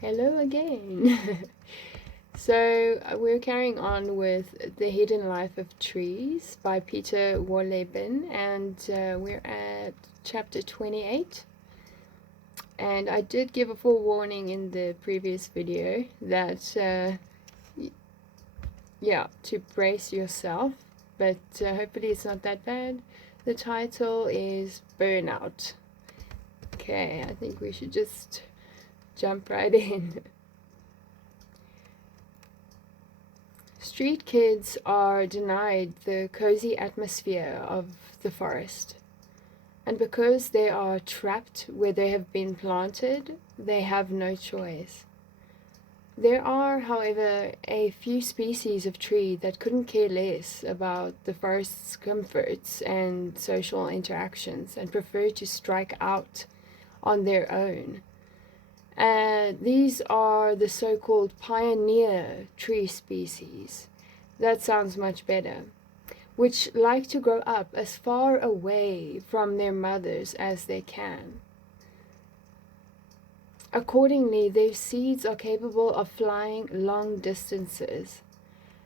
Hello again. So we're carrying on with The Hidden Life of Trees by Peter Wohlleben, and we're at chapter 28. And I did give a forewarning in the previous video that, yeah, to brace yourself, but hopefully it's not that bad. The title is Burnout. Okay, I think we should just jump right in. Street kids are denied the cozy atmosphere of the forest, and because they are trapped where they have been planted, they have no choice. There are, however, a few species of tree that couldn't care less about the forest's comforts and social interactions and prefer to strike out on their own. These are the so-called pioneer tree species. That sounds much better. Which like to grow up as far away from their mothers as they can. Accordingly, their seeds are capable of flying long distances.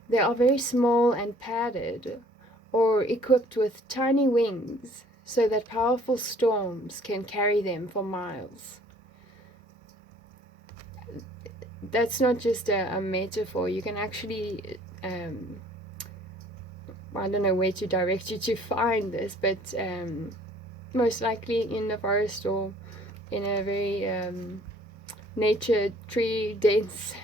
They are very small and padded, or equipped with tiny wings, so that powerful storms can carry them for miles. That's not just a metaphor. You can actually, I don't know where to direct you to find this, but most likely in the forest or in a very nature tree dense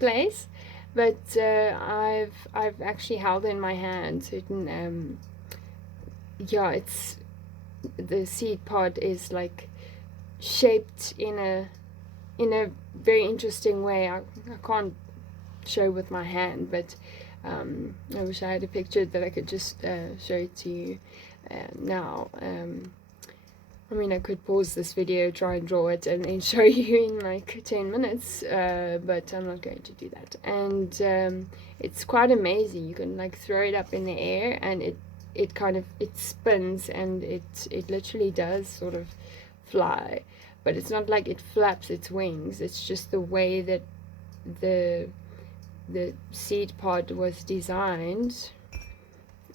place. But I've actually held in my hand certain yeah, it's the seed pod is like shaped in a very interesting way. I can't show with my hand, but I wish I had a picture that I could just show it to you now. I mean, I could pause this video, try and draw it, and then show you in like 10 minutes, but I'm not going to do that. And it's quite amazing. You can like throw it up in the air, and it kind of, it spins, and it literally does sort of fly. But it's not like it flaps its wings. It's just the way that the seed pod was designed.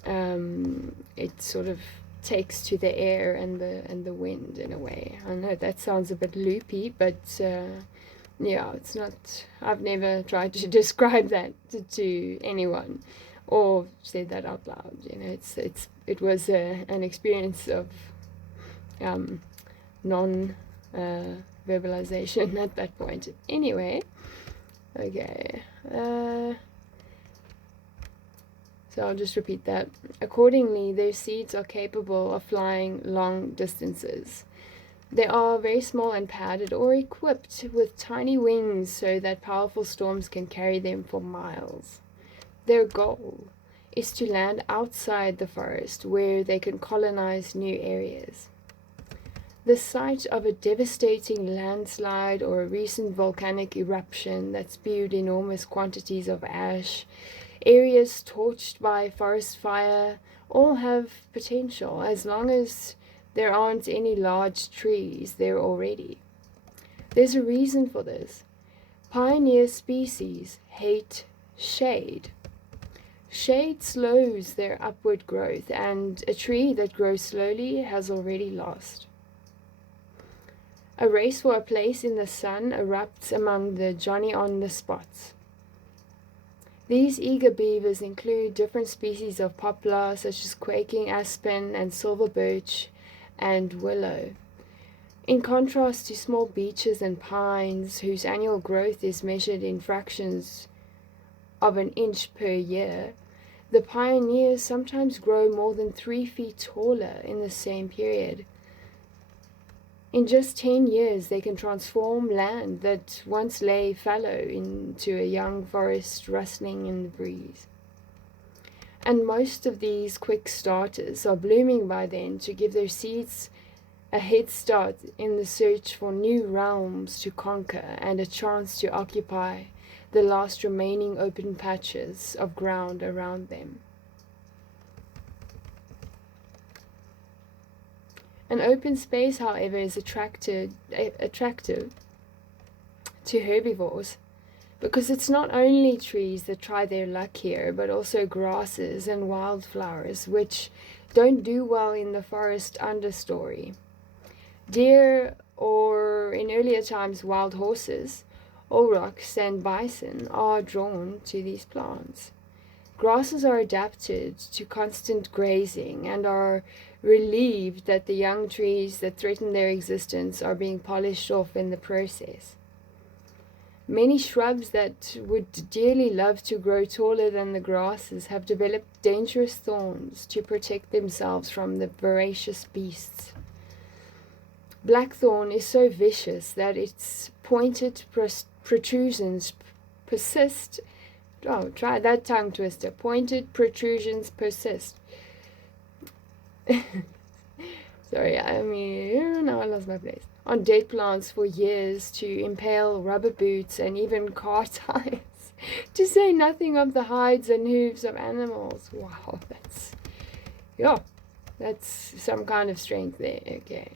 It sort of takes to the air and the wind in a way. I know that sounds a bit loopy, but yeah, it's not. I've never tried to describe that to anyone or said that out loud. You know, it was an experience of non verbalization at that point. Anyway, okay. So I'll just repeat that. Accordingly, their seeds are capable of flying long distances. They are very small and padded or equipped with tiny wings so that powerful storms can carry them for miles. Their goal is to land outside the forest where they can colonize new areas. The site of a devastating landslide or a recent volcanic eruption that spewed enormous quantities of ash, areas torched by forest fire, all have potential as long as there aren't any large trees there already. There's a reason for this. Pioneer species hate shade. Shade slows their upward growth, and a tree that grows slowly has already lost. A race for a place in the sun erupts among the Johnny-on-the-spots. These eager beavers include different species of poplar, such as quaking aspen and silver birch and willow. In contrast to small beeches and pines, whose annual growth is measured in fractions of an inch per year, the pioneers sometimes grow more than 3 feet taller in the same period. In just 10 years, they can transform land that once lay fallow into a young forest rustling in the breeze. And most of these quick starters are blooming by then to give their seeds a head start in the search for new realms to conquer and a chance to occupy the last remaining open patches of ground around them. An open space, however, is attractive to herbivores, because it's not only trees that try their luck here, but also grasses and wildflowers, which don't do well in the forest understory. Deer, or in earlier times wild horses, aurochs and bison are drawn to these plants. Grasses are adapted to constant grazing and are relieved that the young trees that threaten their existence are being polished off in the process. Many shrubs that would dearly love to grow taller than the grasses have developed dangerous thorns to protect themselves from the voracious beasts. Blackthorn is so vicious that its pointed protrusions persist. Oh, try that tongue twister. Pointed protrusions persist. Sorry, now I lost my place. On dead plants for years to impale rubber boots and even car tires, to say nothing of the hides and hooves of animals. Wow, that's some kind of strength there. Okay.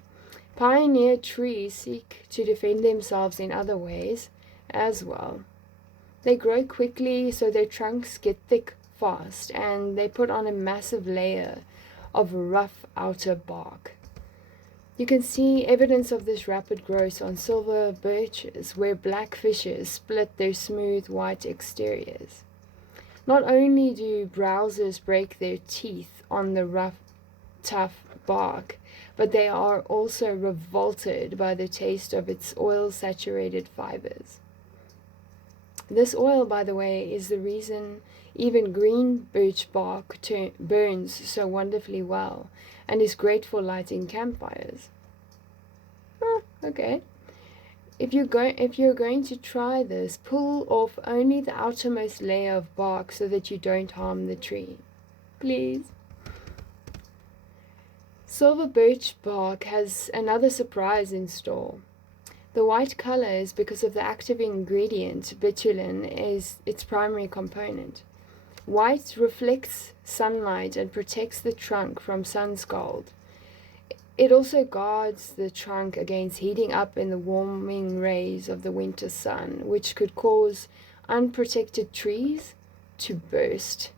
Pioneer trees seek to defend themselves in other ways as well. They grow quickly, so their trunks get thick fast, and they put on a massive layer of rough outer bark. You can see evidence of this rapid growth on silver birches, where black fissures split their smooth white exteriors. Not only do browsers break their teeth on the rough, tough bark, but they are also revolted by the taste of its oil-saturated fibers. This oil, by the way, is the reason even green birch bark burns so wonderfully well and is great for lighting campfires. Okay. If you're going to try this, pull off only the outermost layer of bark so that you don't harm the tree. Please. Silver birch bark has another surprise in store. The white color is because of the active ingredient, bitumen, is its primary component. White reflects sunlight and protects the trunk from sun scald. It also guards the trunk against heating up in the warming rays of the winter sun, which could cause unprotected trees to burst.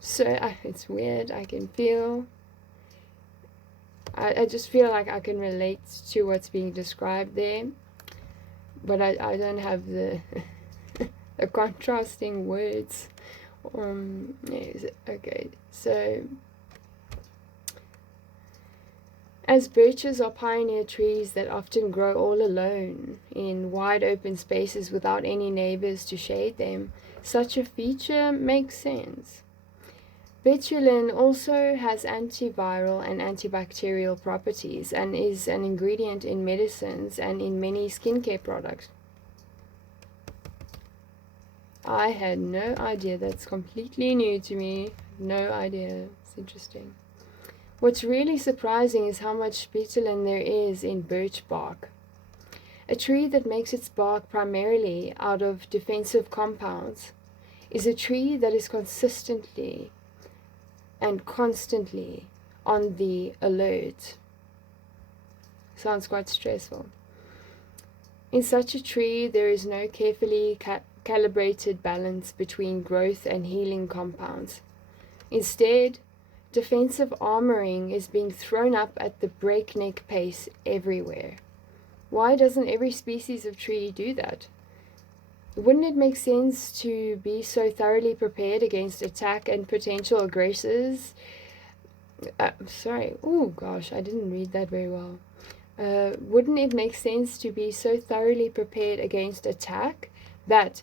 So it's weird. I can feel, I just feel like I can relate to what's being described there, but I don't have the the contrasting words. Okay, so as birches are pioneer trees that often grow all alone in wide open spaces without any neighbors to shade them, such a feature makes sense. Bitumen also has antiviral and antibacterial properties and is an ingredient in medicines and in many skincare products. I had no idea. That's completely new to me. No idea. It's interesting. What's really surprising is how much bitumen there is in birch bark. A tree that makes its bark primarily out of defensive compounds is a tree that is consistently and constantly on the alert. Sounds quite stressful. In such a tree, there is no carefully calibrated balance between growth and healing compounds. Instead, defensive armoring is being thrown up at the breakneck pace everywhere. Why doesn't every species of tree do that? Wouldn't it make sense to be so thoroughly prepared against attack and potential aggressors? I didn't read that very well. Wouldn't it make sense to be so thoroughly prepared against attack that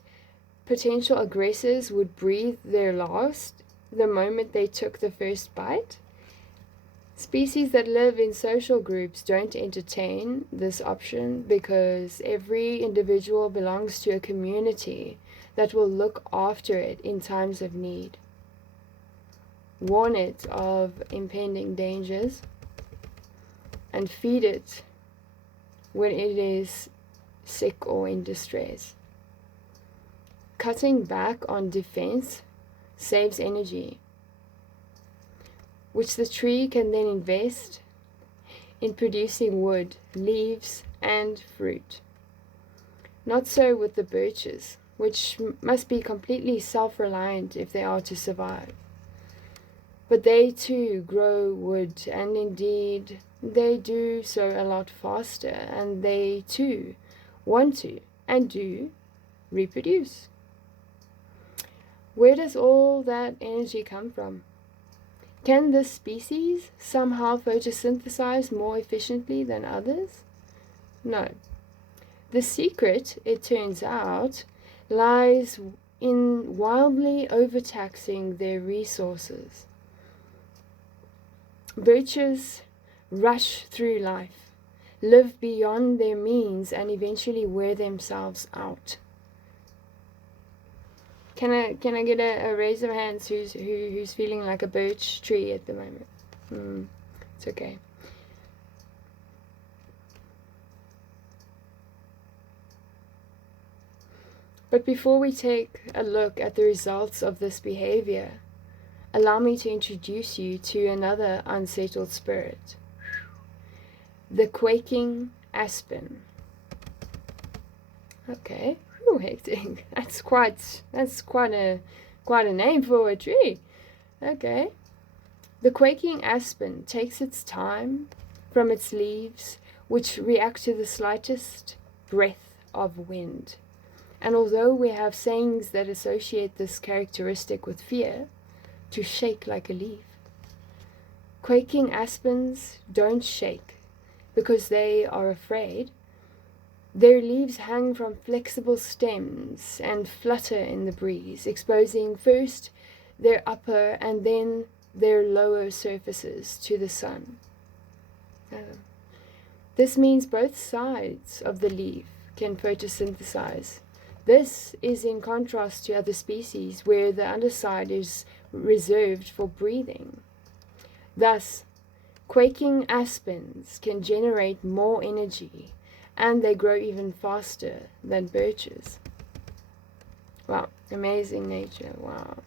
potential aggressors would breathe their last the moment they took the first bite? Species that live in social groups don't entertain this option because every individual belongs to a community that will look after it in times of need, warn it of impending dangers, and feed it when it is sick or in distress. Cutting back on defense saves energy, which the tree can then invest in producing wood, leaves, and fruit. Not so with the birches, which must be completely self-reliant if they are to survive. But they too grow wood, and indeed they do so a lot faster, and they too want to and do reproduce. Where does all that energy come from? Can this species somehow photosynthesize more efficiently than others? No. The secret, it turns out, lies in wildly overtaxing their resources. Birches rush through life, live beyond their means, and eventually wear themselves out. Can I get a raise of hands who's feeling like a birch tree at the moment? It's okay. But before we take a look at the results of this behavior, allow me to introduce you to another unsettled spirit, the quaking aspen. Okay, hectic. That's quite a name for a tree. Okay. The quaking aspen takes its time from its leaves, which react to the slightest breath of wind. And although we have sayings that associate this characteristic with fear, to shake like a leaf, quaking aspens don't shake because they are afraid. Their leaves hang from flexible stems and flutter in the breeze, exposing first their upper and then their lower surfaces to the sun. This means both sides of the leaf can photosynthesize. This is in contrast to other species where the underside is reserved for breathing. Thus, quaking aspens can generate more energy, and they grow even faster than birches. Wow, amazing nature, wow.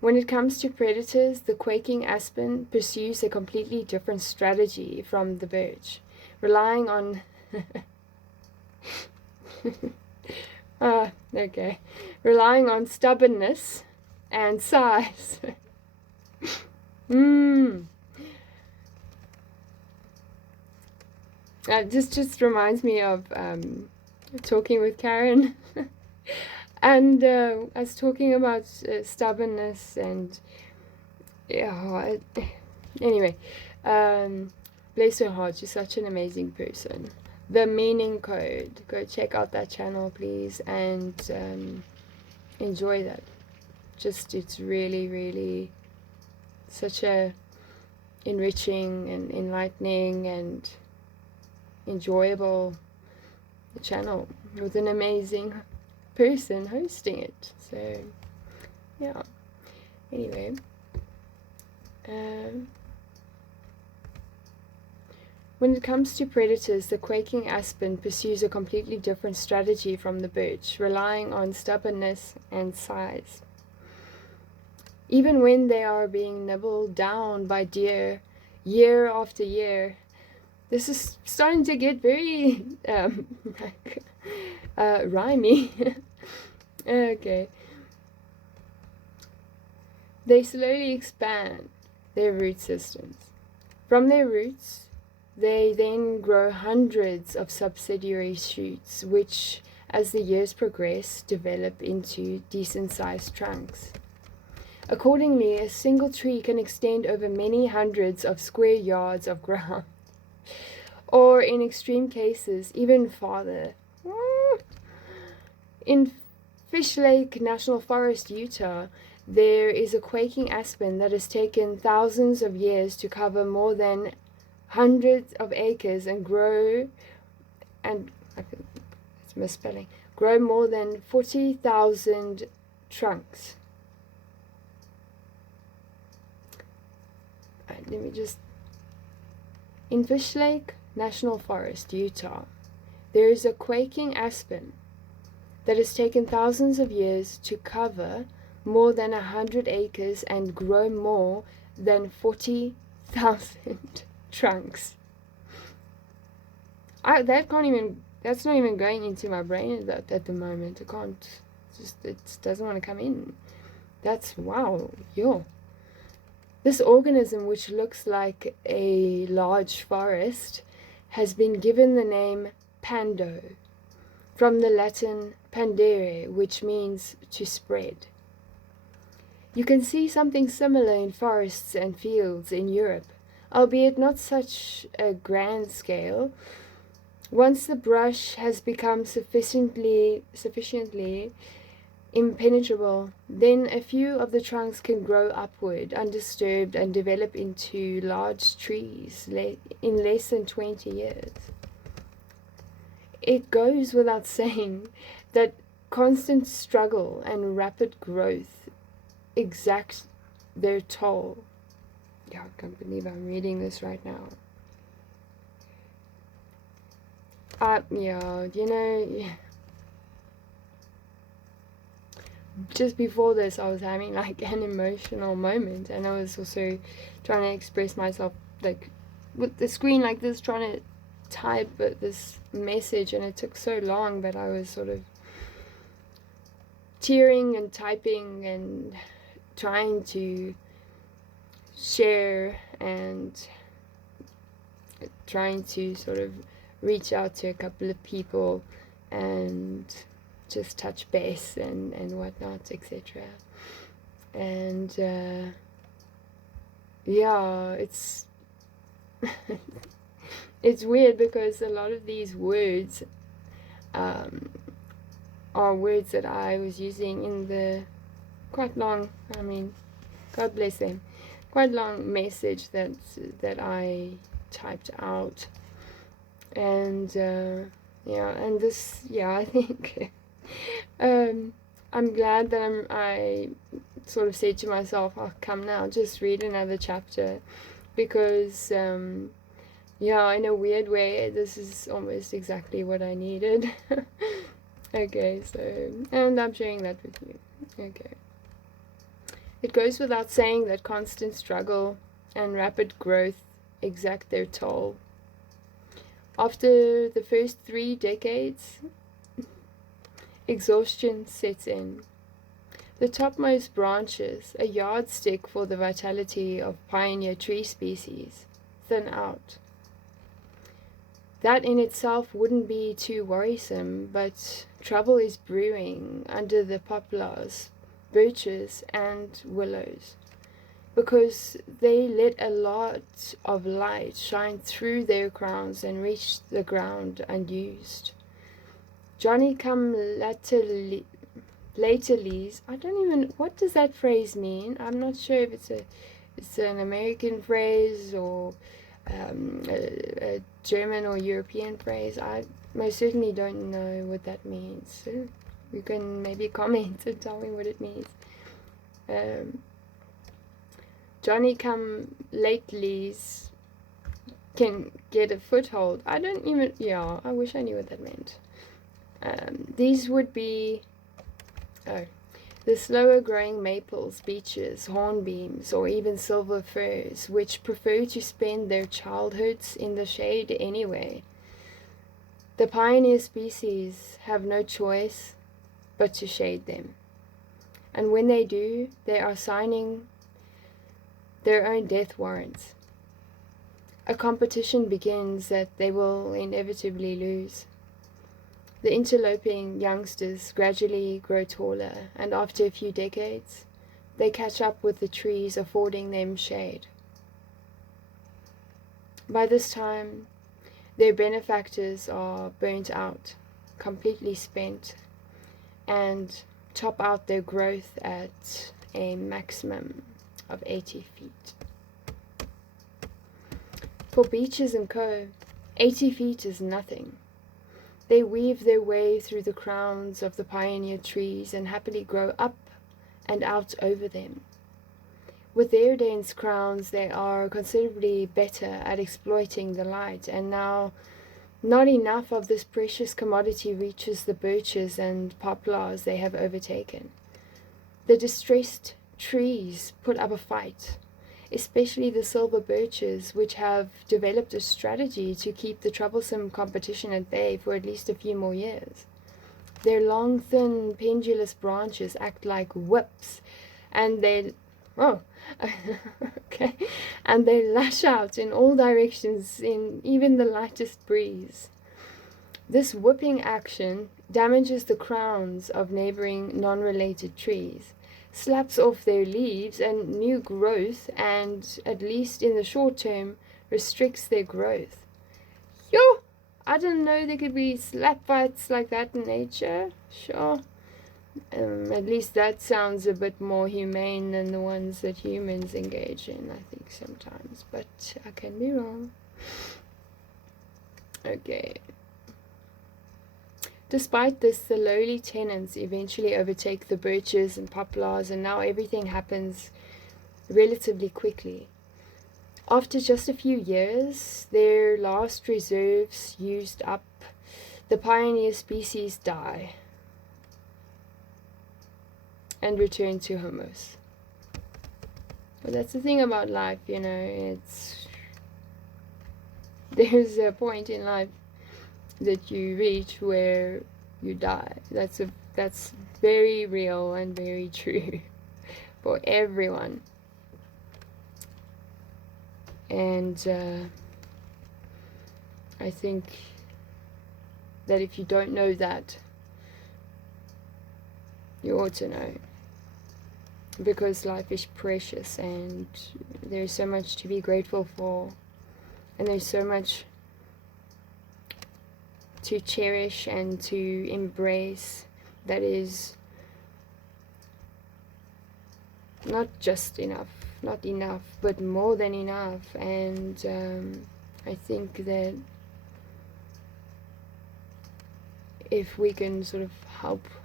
When it comes to predators, the quaking aspen pursues a completely different strategy from the birch, relying on relying on stubbornness and size. This just reminds me of talking with Karen and us talking about stubbornness and anyway, bless her heart, she's such an amazing person. The Meaning Code, go check out that channel please, and enjoy that. Just, it's really, really such a enriching and enlightening and enjoyable channel with an amazing person hosting it. So yeah, anyway, when it comes to predators, the quaking aspen pursues a completely different strategy from the birch, relying on stubbornness and size. Even when they are being nibbled down by deer year after year, this is starting to get very rhymey. Okay. They slowly expand their root systems. From their roots, they then grow hundreds of subsidiary shoots, which, as the years progress, develop into decent-sized trunks. Accordingly, a single tree can extend over many hundreds of square yards of ground, or in extreme cases, even farther. In Fish Lake National Forest, Utah, there is a quaking aspen that has taken thousands of years to cover more than hundreds of acres and grow more than 40,000 trunks. In Fish Lake National Forest, Utah, there is a quaking aspen that has taken thousands of years to cover more than 100 acres and grow more than 40,000 trunks. That's not even going into my brain at the moment. I can't. It doesn't want to come in. That's wow. Yo. This organism, which looks like a large forest, has been given the name pando, from the Latin pandere, which means to spread. You can see something similar in forests and fields in Europe, albeit not such a grand scale. Once the brush has become sufficiently impenetrable, then a few of the trunks can grow upward undisturbed and develop into large trees in less than 20 years. It goes without saying that constant struggle and rapid growth exact their toll. Yeah, I can't believe I'm reading this right now. Just before this, I was having like an emotional moment, and I was also trying to express myself like with the screen like this, trying to type this message, and it took so long, but I was sort of tearing and typing and trying to share and trying to sort of reach out to a couple of people and just touch base and whatnot, etc. And it's it's weird because a lot of these words are words that I was using in the quite long, God bless them, quite long message that I typed out. And I think I'm glad that I sort of said to myself, oh, come now, just read another chapter, because in a weird way, this is almost exactly what I needed. Okay, so, and I'm sharing that with you. Okay. It goes without saying that constant struggle and rapid growth exact their toll. After the first 3 decades, exhaustion sets in. The topmost branches, a yardstick for the vitality of pioneer tree species, thin out. That in itself wouldn't be too worrisome, but trouble is brewing under the poplars, birches, and willows, because they let a lot of light shine through their crowns and reach the ground unused. Johnny come latterlies, what does that phrase mean? I'm not sure if it's an American phrase or a German or European phrase. I most certainly don't know what that means. So you can maybe comment and tell me what it means. Johnny come latelys can get a foothold. I wish I knew what that meant. These would be the slower growing maples, beeches, hornbeams, or even silver firs, which prefer to spend their childhoods in the shade anyway. The pioneer species have no choice but to shade them. And when they do, they are signing their own death warrants. A competition begins that they will inevitably lose. The interloping youngsters gradually grow taller, and after a few decades, they catch up with the trees affording them shade. By this time, their benefactors are burnt out, completely spent, and top out their growth at a maximum of 80 feet. For beeches and co, 80 feet is nothing. They weave their way through the crowns of the pioneer trees and happily grow up and out over them. With their dense crowns, they are considerably better at exploiting the light, and now not enough of this precious commodity reaches the birches and poplars they have overtaken. The distressed trees put up a fight, especially the silver birches, which have developed a strategy to keep the troublesome competition at bay for at least a few more years. Their long, thin, pendulous branches act like whips, and they okay, and they lash out in all directions in even the lightest breeze. This whipping action damages the crowns of neighboring non-related trees, slaps off their leaves and new growth, and, at least in the short term, restricts their growth. Yo! I didn't know there could be slap fights like that in nature. Sure. At least that sounds a bit more humane than the ones that humans engage in, I think, sometimes. But I can be wrong. Okay. Despite this, the lowly tenants eventually overtake the birches and poplars, and now everything happens relatively quickly. After just a few years, their last reserves used up, the pioneer species die and return to humus. But that's the thing about life, you know, there's a point in life that you reach where you die. That's very real and very true for everyone. And I think that if you don't know that, you ought to know, because life is precious and there's so much to be grateful for, and there's so much to cherish and to embrace that is not just enough, not enough, but more than enough. And I think that if we can sort of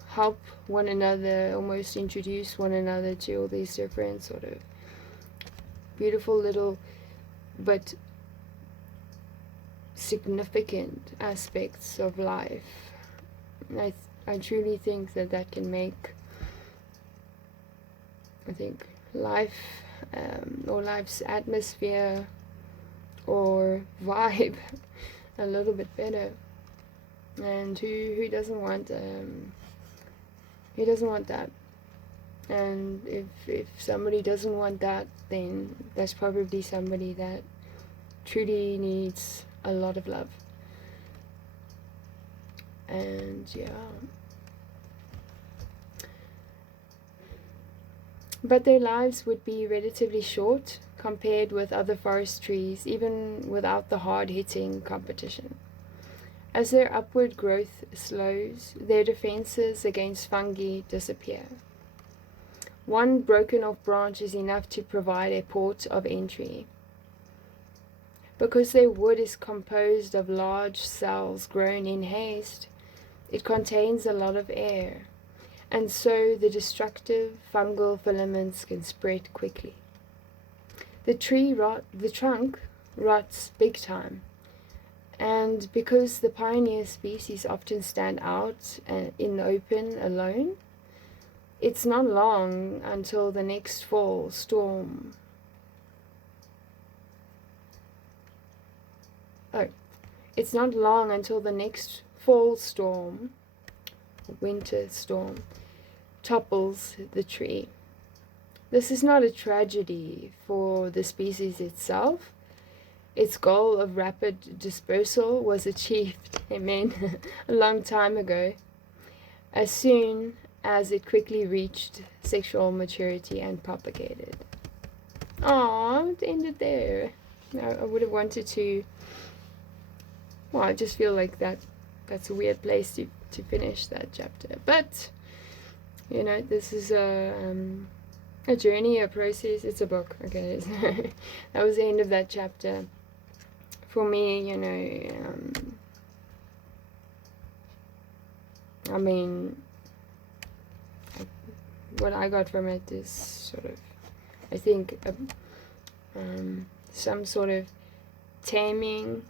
help one another, almost introduce one another to all these different sort of beautiful little but significant aspects of life, I truly think that can make, I think, life or life's atmosphere or vibe a little bit better. And who doesn't want that? And if somebody doesn't want that, then that's probably somebody that truly needs a lot of love. And yeah, but their lives would be relatively short compared with other forest trees, even without the hard-hitting competition. As their upward growth slows, their defenses against fungi disappear. One broken off branch is enough to provide a port of entry. Because their wood is composed of large cells grown in haste, it contains a lot of air, and so the destructive fungal filaments can spread quickly. The trunk rots big time, and because the pioneer species often stand out in the open alone, it's not long until the next fall storm. It's not long until the next fall storm, winter storm, topples the tree. This is not a tragedy for the species itself. Its goal of rapid dispersal was achieved, amen, a long time ago, as soon as it quickly reached sexual maturity and propagated. Aww, it ended there. I would have wanted to. Well, I just feel like that's a weird place to finish that chapter. But, you know, this is a journey, a process. It's a book, okay? That was the end of that chapter. For me, you know, I mean, what I got from it is sort of, I think, some sort of taming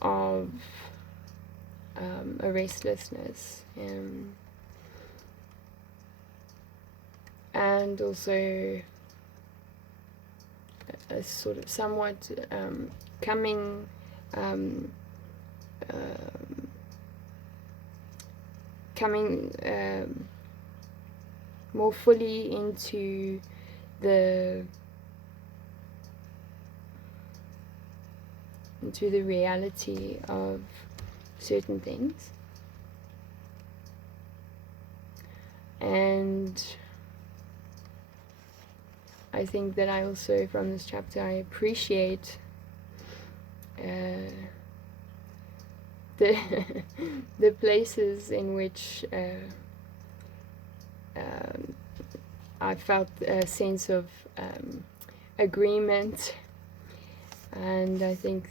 of a restlessness, and also a sort of somewhat coming more fully into the reality of certain things. And I think that I also, from this chapter, I appreciate the the places in which I felt a sense of agreement, and I think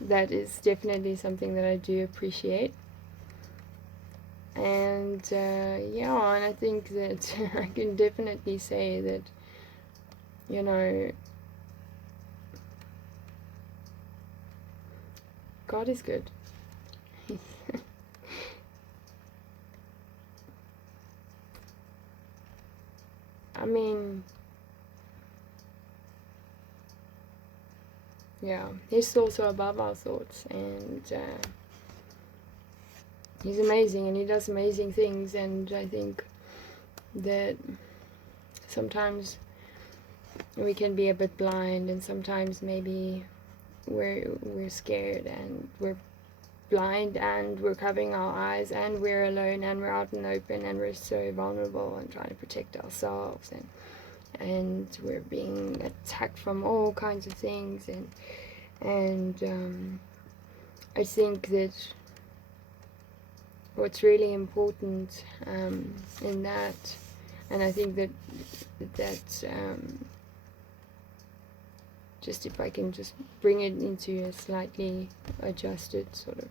that is definitely something that I do appreciate. And yeah, and I think that I can definitely say that, you know, God is good. I mean, yeah, His thoughts are above our thoughts, and He's amazing, and He does amazing things. And I think that sometimes we can be a bit blind, and sometimes maybe we're scared, and we're blind, and we're covering our eyes, and we're alone, and we're out in the open, and we're so vulnerable and trying to protect ourselves, and we're being attacked from all kinds of things, and I think that what's really important in that, and I think that just if I can just bring it into a slightly adjusted sort of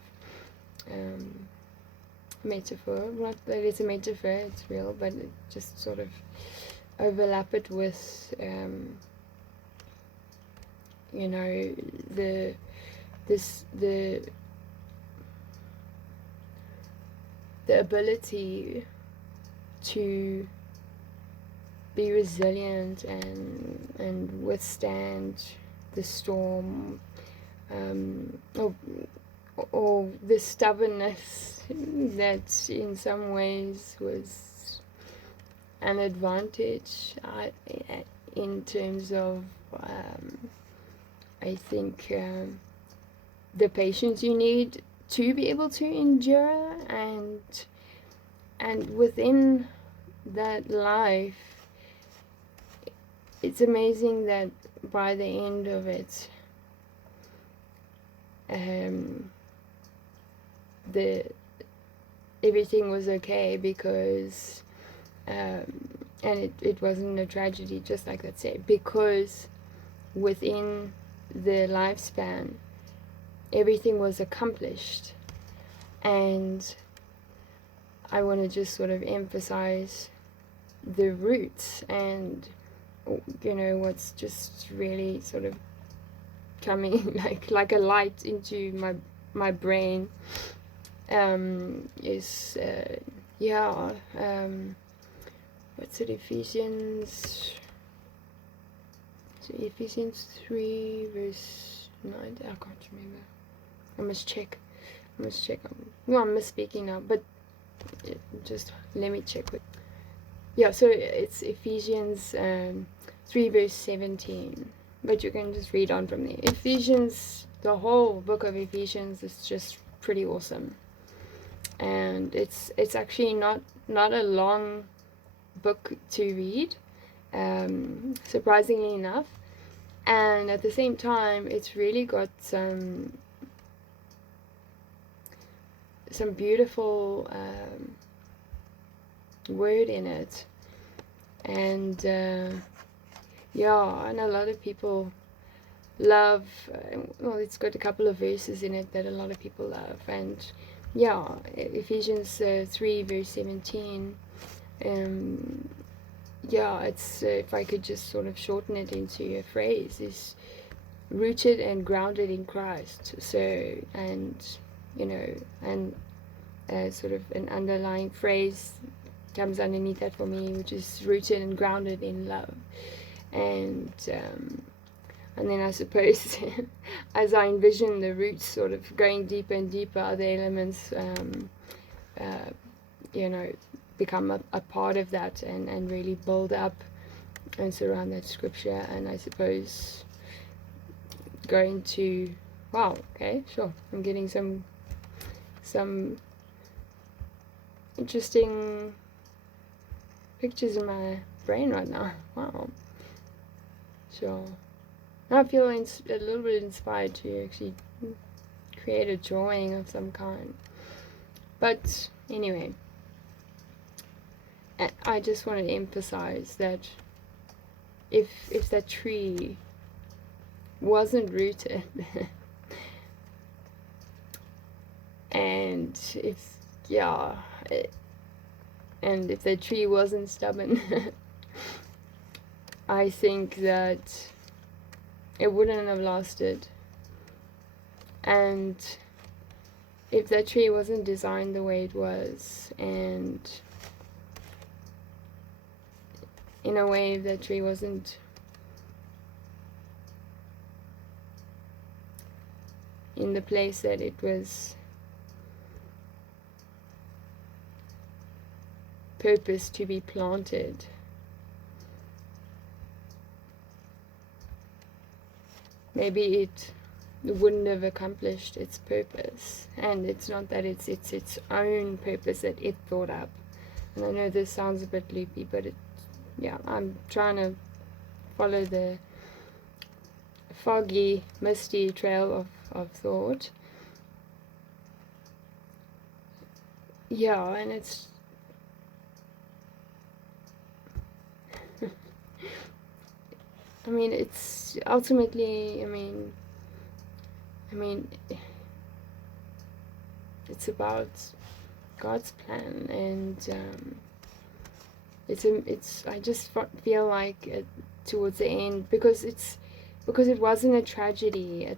metaphor, not that it's a metaphor, it's real, but it just sort of overlap it with you know, the ability to be resilient and withstand the storm, or the stubbornness that in some ways was an advantage in terms of I think the patience you need to be able to endure, and within that life, it's amazing that by the end of it, everything was okay, because and it wasn't a tragedy, just like that said, because within the lifespan everything was accomplished. And I want to just sort of emphasize the roots, and you know, what's just really sort of coming like a light into my brain is what's it, Ephesians 3 verse 9, I can't remember. I must check. Well, I'm misspeaking now, but just let me check. Yeah, so it's Ephesians 3 verse 17, but you can just read on from there. Ephesians, the whole book of Ephesians is just pretty awesome, and it's actually not a long book to read, surprisingly enough, and at the same time it's really got some beautiful word in it, and yeah, and a lot of people love, well, it's got a couple of verses in it that a lot of people love, and yeah, Ephesians 3 verse 17, yeah, it's if I could just sort of shorten it into a phrase, is rooted and grounded in Christ. So, and you know, and sort of an underlying phrase comes underneath that for me, which is rooted and grounded in love. And And then I suppose as I envision the roots sort of going deeper and deeper, other elements, you know, become a part of that and really build up and surround that scripture. And I suppose going to, wow, okay, sure, I'm getting some interesting pictures in my brain right now. Wow. Sure. Now I feel a little bit inspired to actually create a drawing of some kind. But anyway, I just want to emphasize that if that tree wasn't rooted and if the tree wasn't stubborn, I think that it wouldn't have lasted. And if that tree wasn't designed the way it was, and in a way if that tree wasn't in the place that it was purposed to be planted, maybe it wouldn't have accomplished its purpose. And it's not that it's its own purpose that it thought up. And I know this sounds a bit loopy, but I'm trying to follow the foggy, misty trail of thought. Yeah, and it's I mean, it's ultimately, I mean, it's about God's plan, and I just feel like towards the end, because it wasn't a tragedy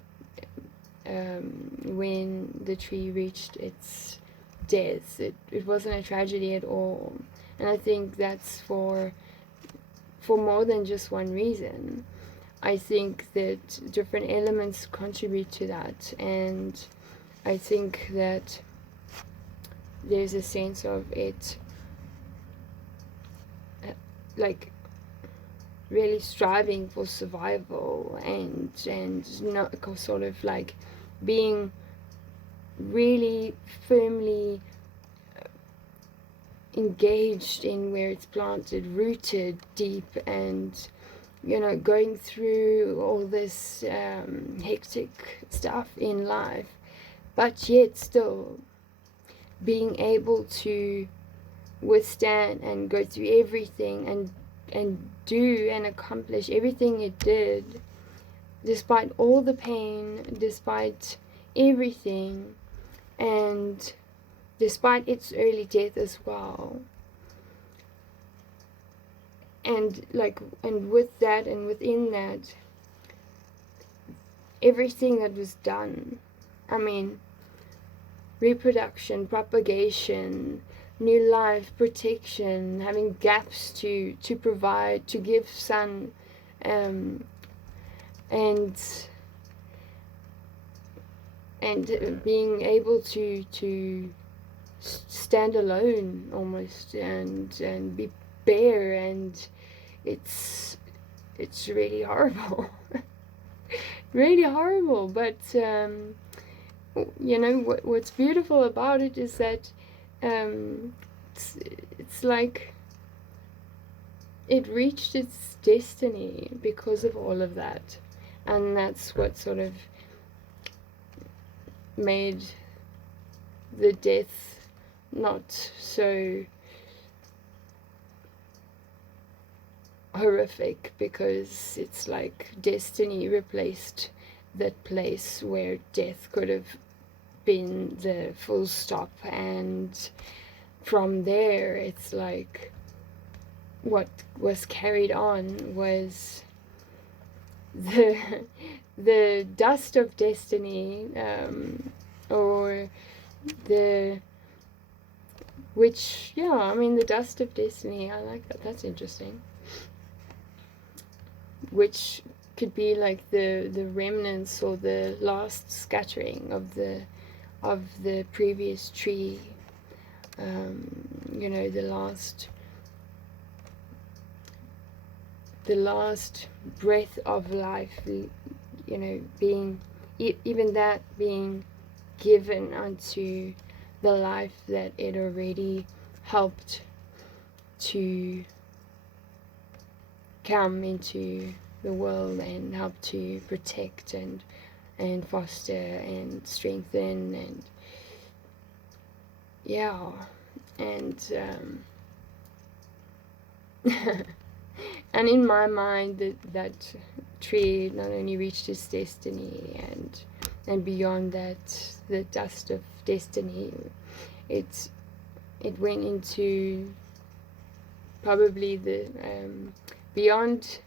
when the tree reached its death. It wasn't a tragedy at all, and I think that's for more than just one reason. I think that different elements contribute to that, and I think that there's a sense of it like really striving for survival, and not sort of like being really firmly engaged in where it's planted, rooted deep, and going through all this hectic stuff in life, but yet still being able to withstand and go through everything and do and accomplish everything it did, despite all the pain, despite everything, and despite its early death as well. And with that, and within that, everything that was done, I mean, reproduction, propagation, new life, protection, having gaps to provide, to give sun, and being able to stand alone almost, and be bare, and it's really horrible. Really horrible, but what's beautiful about it is that it's like it reached its destiny because of all of that, and that's what sort of made the death not so horrific, because it's like destiny replaced that place where death could have been the full stop, and from there it's like what was carried on was the dust of destiny, or the the dust of destiny. I like that. That's interesting. Which could be like the remnants or the last scattering of the previous tree. You know, the last breath of life, you know, being even that being given unto the life that it already helped to come into the world and help to protect and foster and strengthen and yeah, and and in my mind that tree not only reached its destiny and beyond that, the dust of destiny, it went into probably the beyond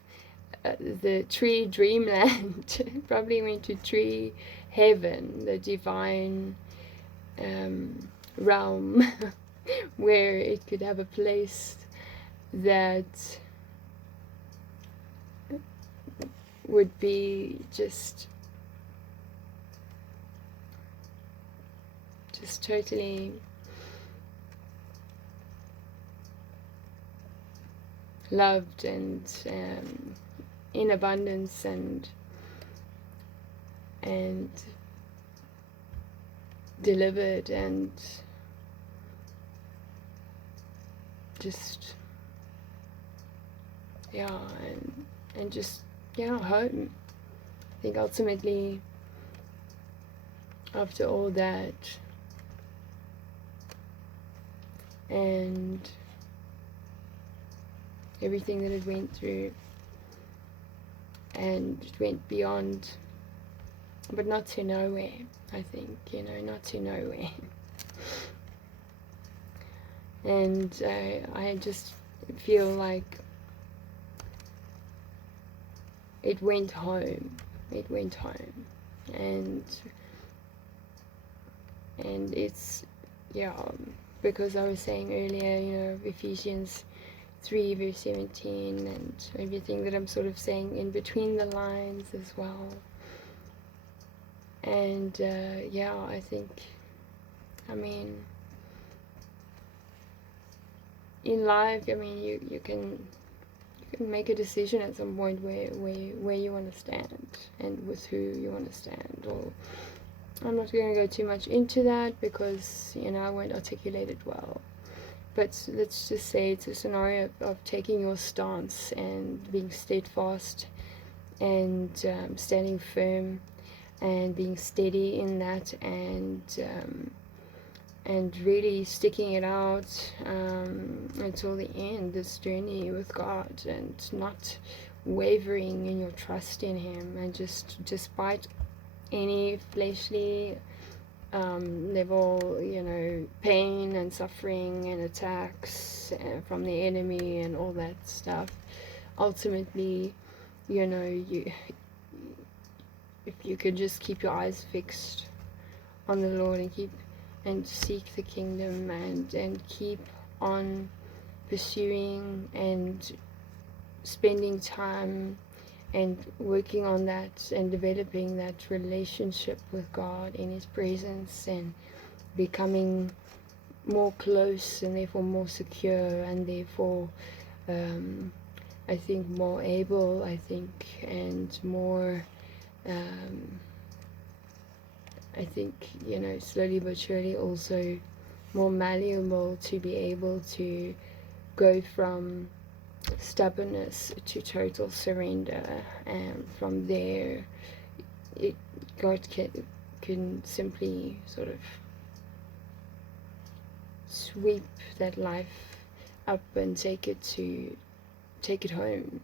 the tree dreamland, probably went to tree heaven, the divine realm, where it could have a place that would be just totally loved and in abundance and delivered and just and just home. I think ultimately after all that and everything that it went through and it went beyond, but not to nowhere, I think, you know, not to nowhere. And I just feel like it went home, and it's, because I was saying earlier, you know, Ephesians 3 verse 17 and everything that I'm sort of saying in between the lines as well. And I think, I mean, in life, I mean, you can make a decision at some point where you want to stand and with who you want to stand. Or I'm not going to go too much into that because, you know, I won't articulate it well. But let's just say it's a scenario of taking your stance and being steadfast and standing firm and being steady in that and really sticking it out until the end, this journey with God, and not wavering in your trust in Him, and just despite any fleshly level, you know, pain and suffering and attacks from the enemy and all that stuff, ultimately, you know, if you could just keep your eyes fixed on the Lord and seek the kingdom and keep on pursuing and spending time and working on that and developing that relationship with God in His presence and becoming more close and therefore more secure and therefore I think more able, and more I think, you know, slowly but surely also more malleable to be able to go from stubbornness to total surrender, and from there God can simply sort of sweep that life up and take it home.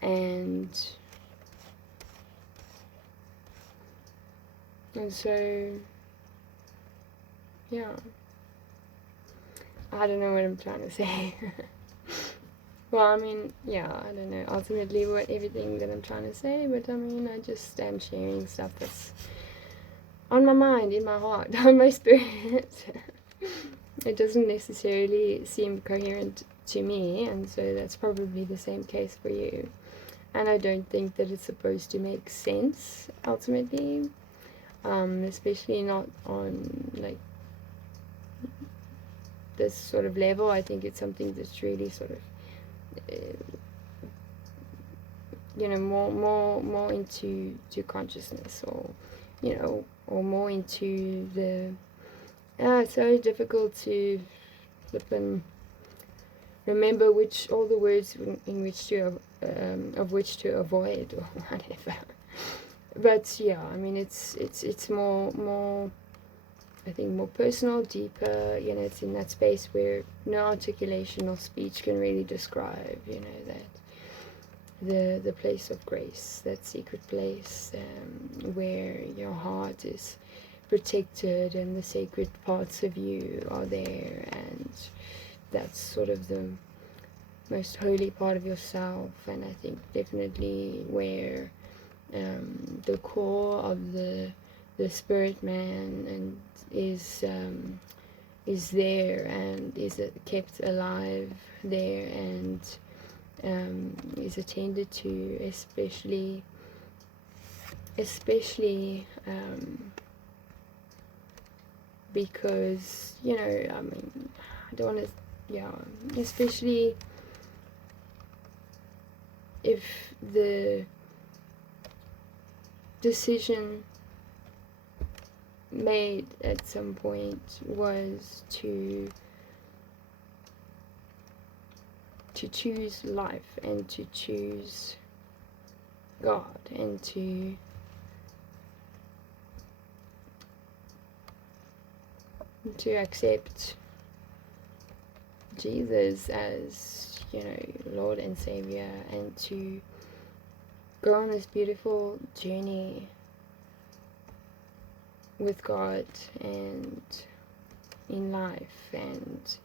And so I don't know what I'm trying to say. Well, I mean, I don't know ultimately everything that I'm trying to say, but I mean, I just am sharing stuff that's on my mind, in my heart, on my spirit. It doesn't necessarily seem coherent to me, and so that's probably the same case for you. and I don't think that it's supposed to make sense ultimately, especially not on like this sort of level. I think it's something that's really sort of more into consciousness, or or more into the it's so difficult to flip and remember all the words in which to of which to avoid or whatever. But yeah, I mean it's more I think more personal, deeper. It's in that space where no articulation or speech can really describe. That the place of grace, that secret place where your heart is protected and the sacred parts of you are there, and that's sort of the most holy part of yourself. And I think definitely where the core of the spirit man and is there and is kept alive there, and is attended to, especially because I mean, I don't want to, especially if the decision made at some point was to choose life and to choose God and to accept Jesus as Lord and Savior, and to go on this beautiful journey with God and in life, and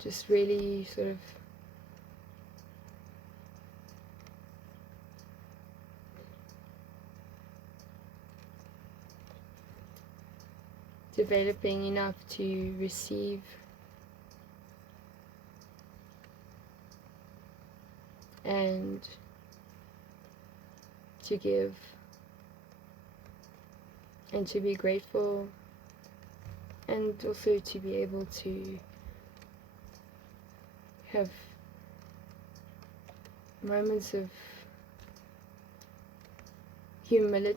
just really sort of developing enough to receive and to give and to be grateful, and also to be able to have moments of humility